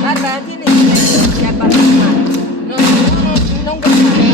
Guarda, tieni che abbastanza. Non guardare.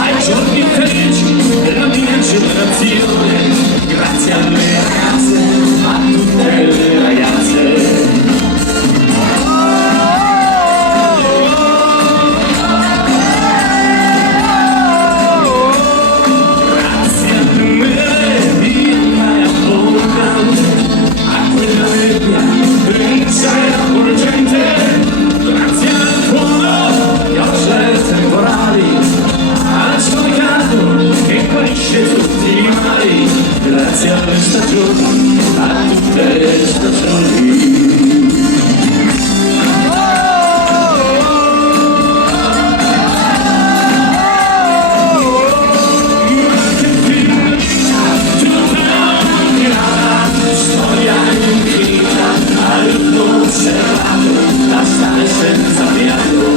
Ai giorni felici della mia generazione, grazie alle ragazze, a tutte le ragazze. Grazie a me, via abbondante, a quella nebbia densa e avvolgente, grazie al tuono, piogge temporali, al sonicato che guarisce tutti i mali, grazie alle stagioni, a tutte le stagioni. Storia infinita, al conservato, da stare senza fiato.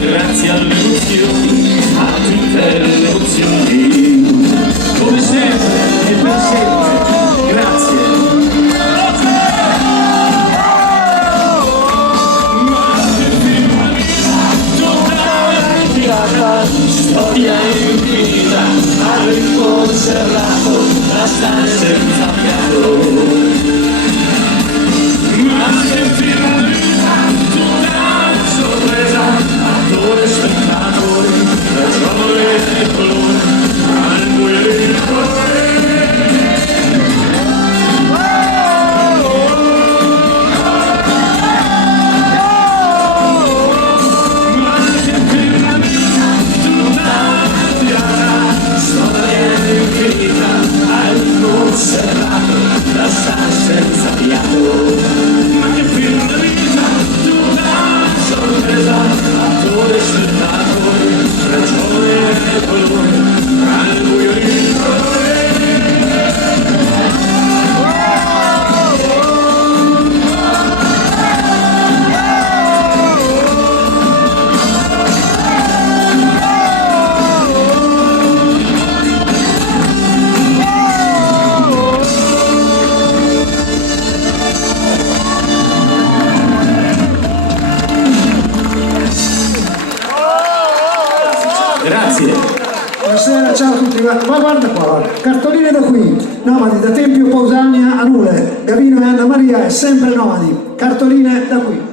Grazie alle emozioni, a tutte le emozioni, come sempre e per sempre, grazie. Storia infinita, all'inconservato, da stare senza fiato. Ma che finalità, tutta la sorpresa, attore, spettatore, ragione e colore, al buio di colore. Serrato, da stare senza fiato. Ma che film di vita, tu la sorpresa, attore, spettatore, ragione e colore, al buio di colore. Grazie. Buonasera, ciao a tutti. Ma guarda qua, cartoline da qui. Nomadi da Tempio Pausania a Nule. Gavino e Anna Maria è sempre nomadi. Cartoline da qui.